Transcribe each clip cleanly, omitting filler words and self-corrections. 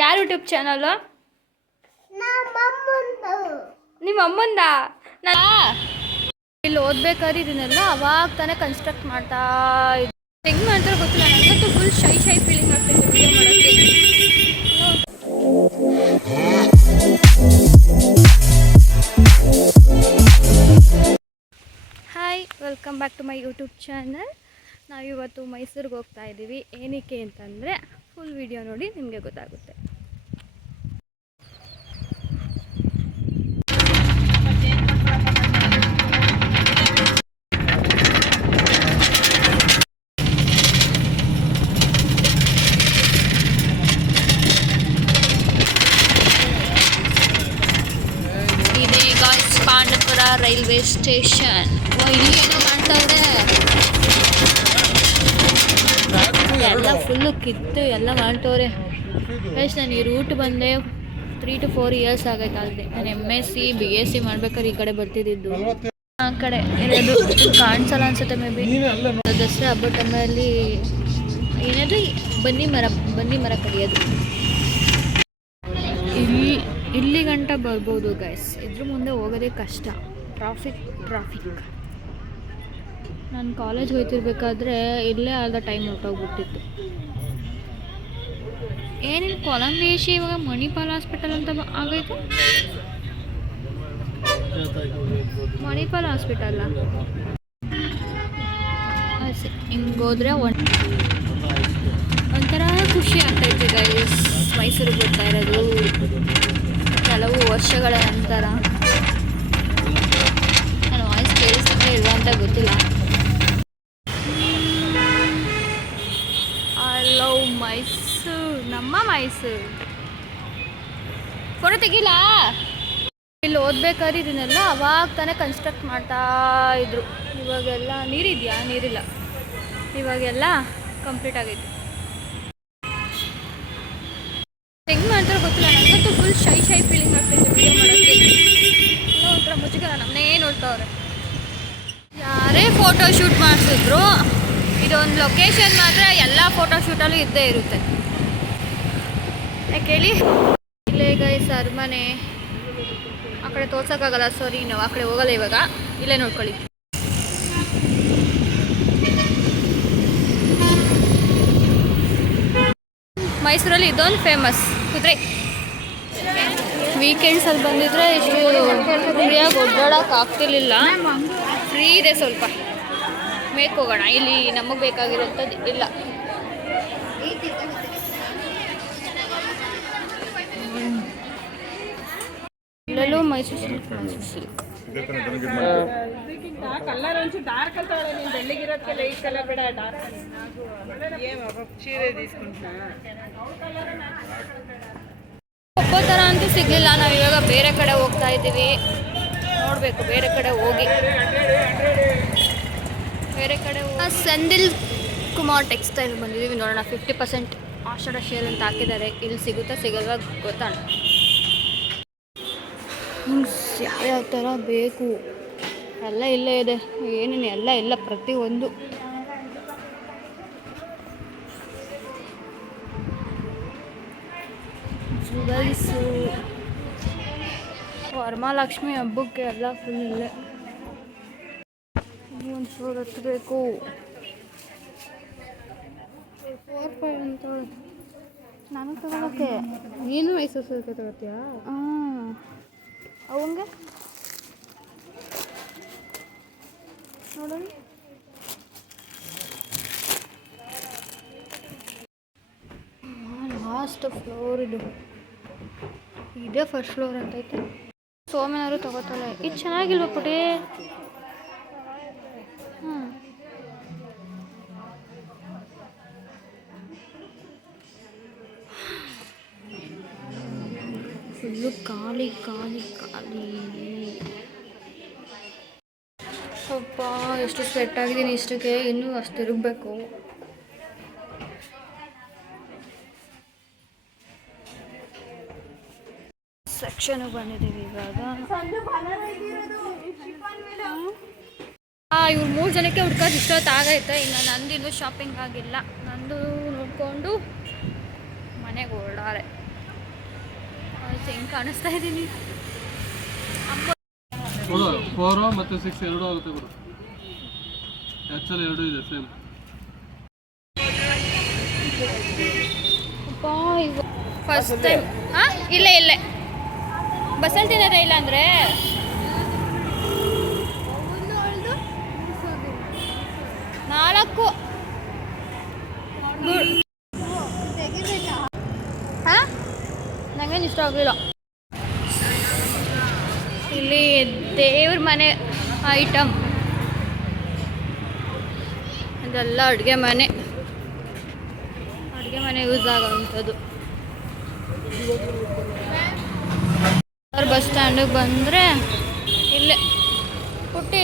ಯಾರು YouTube channel? ನಿಮ್ಮ ಅಮ್ಮಂದ? ಇಲ್ಲಿ ಓದ್ಬೇಕಾದ್ರೆ ಇದನ್ನೆಲ್ಲ ಅವಾಗ ತಾನೇ ಕನ್ಸ್ಟ್ರಕ್ಟ್ ಮಾಡ್ತಾ ಇದ್ದೆ. ಹೆಂಗೆ ಮಾಡ್ತಾರೋ ಗೊತ್ತಿಲ್ಲ, ನನಗಂತೂ ಫುಲ್ ಶೈ ಫೀಲಿಂಗ್ ಆಗ್ತಿದೆ ವಿಡಿಯೋ ಮಾಡೋಕ್ಕೆ. Hi, welcome back to my YouTube channel. ನಾವಿವತ್ತು ಮೈಸೂರಿಗೆ ಹೋಗ್ತಾ ಇದ್ದೀವಿ. ಏನಕ್ಕೆ ಅಂತಂದರೆ ಫುಲ್ ವಿಡಿಯೋ ನೋಡಿ ನಿಮಗೆ ಗೊತ್ತಾಗುತ್ತೆ. ಇದೇ ಗಾಯ್ಸ್ ಪಾಂಡವಪುರ ರೈಲ್ವೆ ಸ್ಟೇಷನ್. ಇಲ್ಲಿ ಏನೋ ಮಾಡ್ತಾವ್ರೆ, ಎಲ್ಲ ಫುಲ್ಲು ಕಿತ್ತು ಎಲ್ಲ ಮಾಡ್ತವ್ರೆ. ಗೈಸ್ ನಾನು ಈ ರೂಟ್ ಬಂದೆ 3 to 4 years ಆಗೈತೆ. ಅಲ್ಲದೆ ನಾನು MSc BSc ಮಾಡ್ಬೇಕಾದ್ರೆ ಈ ಕಡೆ ಬರ್ತಿದ್ದು. ಆ ಕಡೆ ಇರೋದು ಕಾಣಿಸಲ್ಲ ಅನ್ಸುತ್ತೆ ಮೇ ಬಿ. ದಸರಾ ಹಬ್ಬದ ಟೈಮಲ್ಲಿ ಏನಾದರೂ ಬನ್ನಿ ಮರ ಕಡಿಯೋದು. ಇಲ್ಲಿ ಗಂಟ ಬರ್ಬೋದು ಗೈಸ್, ಇದ್ರ ಮುಂದೆ ಹೋಗೋದೇ ಕಷ್ಟ. ಟ್ರಾಫಿಕ್. ನಾನು ಕಾಲೇಜ್ಗೆ ಹೋಗ್ತಿರ್ಬೇಕಾದ್ರೆ ಇಲ್ಲೇ ಆದ ಟೈಮ್ ಹೊರಟೋಗ್ಬಿಟ್ಟಿತ್ತು. ಏನಿಲ್ಲ, ಕೊಲಂಬೇಶಿ ಇವಾಗ ಮಣಿಪಾಲ್ ಹಾಸ್ಪಿಟಲ್ ಅಂತ ಆಗೈತೆ. ಮಣಿಪಾಲ್ ಹಾಸ್ಪಿಟಲ್ಲ ಹಿಂಗೆ ಹೋದ್ರೆ ಒಂಥರ ಖುಷಿ ಆಗ್ತೈತೆ ಗೈಸ್. ಮೈಸೂರಿಗೆ ಬರ್ತಾ ಇರೋದು ಕೆಲವು ವರ್ಷಗಳ ನಂತರ. ನನ್ನ ವಾಯ್ಸ್ ಕೇಳಿಸ್ತಾ ಇಲ್ವಾ ಅಂತ ಗೊತ್ತಿಲ್ಲ. ಐ ಲವ್ ಮೈಸೂರು, ನಮ್ಮ ಮೈಸೂರು. ಫೋಟೋ ತೆಗಿಲ್ಲ. ಇಲ್ಲಿ ಓದ್ಬೇಕಾದ್ರೆ ಇದನ್ನೆಲ್ಲ ಅವಾಗ ತಾನೇ ಕನ್ಸ್ಟ್ರಕ್ಟ್ ಮಾಡ್ತಾ ಇದ್ರು. ಇವಾಗೆಲ್ಲ ನೀರಿದೆಯಾ? ನೀರಿಲ್ಲ. ಇವಾಗೆಲ್ಲ ಕಂಪ್ಲೀಟ್ ಆಗೈತೆ. ಹೆಂಗೆ ಮಾಡ್ತಾರೋ ಗೊತ್ತಿಲ್ಲ, ನನಗಂತೂ ಫುಲ್ ಶೈ ಫೀಲಿಂಗ್ ಆಗ್ತೈತೆ ವಿಡಿಯೋ ಮಾಡೋಕ್ಕೆ. ಇನ್ನೂ ಒಂಥರ ಮುಚ್ಚಿಕಲ್ಲ ನಮ್ಮನ್ನೇ ನೋಡ್ತಾವ್ರೆ. ಯಾರೇ ಫೋಟೋ ಶೂಟ್ ಮಾಡಿಸಿದ್ರು ಇದೊಂದು ಲೊಕೇಶನ್ ಮಾತ್ರ ಎಲ್ಲ ಫೋಟೋ ಶೂಟಲ್ಲೂ ಇದ್ದೇ ಇರುತ್ತೆ. ಯಾಕೆ ಹೇಳಿ? ಇಲ್ಲೇ ಗೈಸ್ ಅರಮನೆ. ಆ ಕಡೆ ತೋರ್ಸೋಕ್ಕಾಗಲ್ಲ, ಸಾರಿ, ನಾವು ಆ ಕಡೆ ಹೋಗಲ್ಲ ಇವಾಗ. ಇಲ್ಲೇ ನೋಡ್ಕೊಳ್ಳಿ. ಮೈಸೂರಲ್ಲಿ ಇದೊಂದು ಫೇಮಸ್ ಕುದುರೆ. ವೀಕೆಂಡ್ಸಲ್ಲಿ ಬಂದಿದ್ರೆ ಇಷ್ಟು ಫ್ರೀಯಾಗಿ ಓಡಾಡೋಕೆ ಆಗ್ತಿರ್ಲಿಲ್ಲ. ಫ್ರೀ ಇದೆ ಸ್ವಲ್ಪ. ಮೇಕ್ ಹೋಗೋಣ, ಇಲ್ಲಿ ನಮಗೆ ಬೇಕಾಗಿರೋಂಥದ್ದು ಇಲ್ಲ. ಇಲ್ಲೂ ಮೈಸೂರು ಸಿಲ್ಕ್. ಒಬ್ಬ ಥರ ಅಂತೂ ಸಿಗಲಿಲ್ಲ. ನಾವು ಇವಾಗ ಬೇರೆ ಕಡೆ ಹೋಗ್ತಾ ಇದ್ದೀವಿ. ನೋಡಬೇಕು, ಬೇರೆ ಕಡೆ ಹೋಗಿ ಸೆಂದಿಲ್ ಕುಮಾರ್ ಟೆಕ್ಸ್ಟೈಲ್ ಬಂದಿದ್ದೀವಿ. ನೋಡೋಣ, 50% ಆಷಾಢ ಶೇರ್ ಅಂತ ಹಾಕಿದ್ದಾರೆ. ಇಲ್ಲಿ ಸಿಗುತ್ತಾ ಸಿಗಲ್ವಾ ಗೊತ್ತಾಣ. ಯಾವ್ಯಾವ ಥರ ಬೇಕು ಎಲ್ಲ ಇಲ್ಲೇ ಇದೆ. ಏನೇನು ಎಲ್ಲ ಇಲ್ಲ, ಪ್ರತಿಯೊಂದು. ಜುವೆಲ್ಸು, ವರಮಹಾಲಕ್ಷ್ಮಿ ಹಬ್ಬಕ್ಕೆ ಎಲ್ಲ ಫುಲ್ ಇಲ್ಲೇ. ಒಂದು ಫ್ಲೋರ್ ಹತ್ತಬೇಕು. ಅಂತ ನಾನು ತಗೋಕ್ಕೆ. ನೀನು ಮೈಸೂರು ಸಿಲ್ಕ್ ತಗೋತೀಯಾ? ಹಾಂ, ಅವಂಗೆ ನೋಡೋಣ. ಲಾಸ್ಟ್ ಫ್ಲೋರ್ ಇದು. ಇದೇ ಫಸ್ಟ್ ಫ್ಲೋರ್ ಅಂತೈತೆ. ಸೋಮನವರು ತಗೋತಾಳೆ. ಇದು ಚೆನ್ನಾಗಿಲ್ವ ಪುಟಿ? ಫುಲ್ಲು ಖಾಲಿ. ಸ್ವಲ್ಪ ಎಷ್ಟು ಸ್ವೆಟ್ ಆಗಿದ್ದೀನಿ ಇಷ್ಟಕ್ಕೆ, ಇನ್ನೂ ಅಷ್ಟು ತಿರುಗಬೇಕು. ಸೆಕ್ಷನ್ಗೆ ಬಂದಿದ್ದೀವಿ ಇವಾಗ. ಇವ್ರು 3 ಜನಕ್ಕೆ ಹುಡ್ಕೋದು ಇಷ್ಟೊತ್ತಾಗೈತೆ. ಇನ್ನು ನಂದಿನ್ನೂ ಶಾಪಿಂಗ್ ಆಗಿಲ್ಲ. ನಂದು ನೋಡಿಕೊಂಡು ಮನೆಗೆ ಹೊರಡಾರೆ. ಹೆಂಗೆ ಕಾಣಿಸ್ತಾ ಇದ್ದೀನಿ. 4 ಮತ್ತು 6 ಎರಡೂ ಆಗುತ್ತೆ ಗುರು. ಆ್ಯಕ್ಚುಲಿ ಎರಡೂ ಇದೆ ಸೇಮ್. ಫಸ್ಟ್ ಟೈಮ್ ಇಲ್ಲೇ ಬಸ್ಸಲ್ಲಿ ತಿನ್ನೋದೇ ಇಲ್ಲ ಅಂದರೆ ನಾಲ್ಕು ಹಾಂ ನನಗೇನು ಇಷ್ಟ ಆಗಲಿಲ್ಲ. ಇಲ್ಲಿ ದೇವ್ರ ಮನೆ ಐಟಮ್ ಇದೆಲ್ಲ ಅಡುಗೆ ಮನೆ ಯೂಸ್ ಆಗೋವಂಥದ್ದು. ಬಸ್ ಸ್ಟ್ಯಾಂಡಿಗೆ ಬಂದರೆ ಇಲ್ಲೇ ಪುಟ್ಟಿ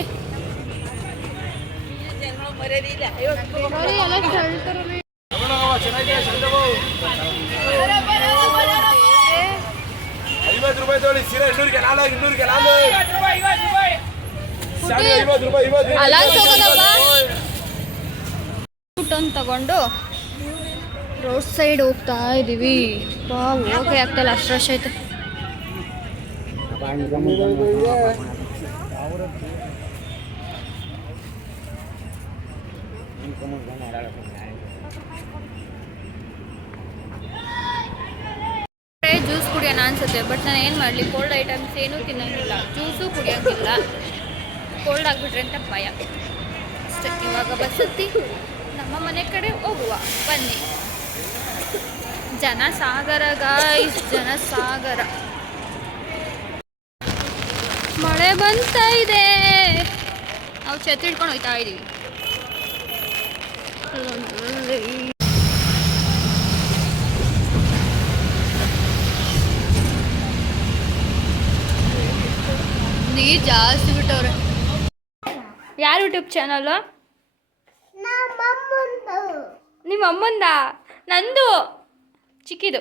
ಊಟನ್ನು ತಗೊಂಡು ರೋಡ್ ಸೈಡ್ ಹೋಗ್ತಾ ಇದ್ದೀವಿ. ಹೋಗಿ ಆಗ್ತಾಯಿಲ್ಲ, ಅಷ್ಟು ರಶ್ ಐತೆ. ಜ್ಯೂಸ್ ಕುಡಿಯೋಣ ಅನ್ಸುತ್ತೆ, ಬಟ್ ನಾನು ಏನು ಮಾಡಲಿ, ಕೋಲ್ಡ್ ಐಟಮ್ಸ್ ಏನೂ ತಿನ್ನೋಂಗಿಲ್ಲ, ಜ್ಯೂಸು ಕುಡಿಯೋಂಗಿಲ್ಲ. ಕೋಲ್ಡ್ ಆಗಿಬಿಟ್ರೆ ಅಂತ ಭಯ ಅಷ್ಟೇ. ಇವಾಗ ಬಸ್ ಹತ್ತಿ ನಮ್ಮ ಮನೆ ಕಡೆ ಹೋಗುವ ಬನ್ನಿ. ಜನಸಾಗರ ಗಾಯ್ಸ್, ಜನಸಾಗರ. ಮಳೆ ಬಂತಾ ಇದೆ, ನಾವು ಛತ್ರಿ ಹಿಡ್ಕೊಂಡು ಹೋಗ್ತಾ ಇದ್ದೀವಿ. ನೀರು ಜಾಸ್ತಿ ಬಿಟ್ಟವ್ರೆ. ಯಾರು ಯೂಟ್ಯೂಬ್ ಚಾನಲ್? ನಿಮ್ಮ ಅಮ್ಮಂದ? ನಂದು ಚಿಕ್ಕಿದು.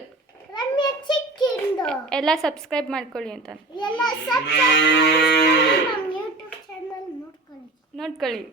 ಎಲ್ಲ ಸಬ್ಸ್ಕ್ರೈಬ್ ಮಾಡ್ಕೊಳ್ಳಿ ಅಂತ ನೋಡ್ಕೊಳ್ಳಿ.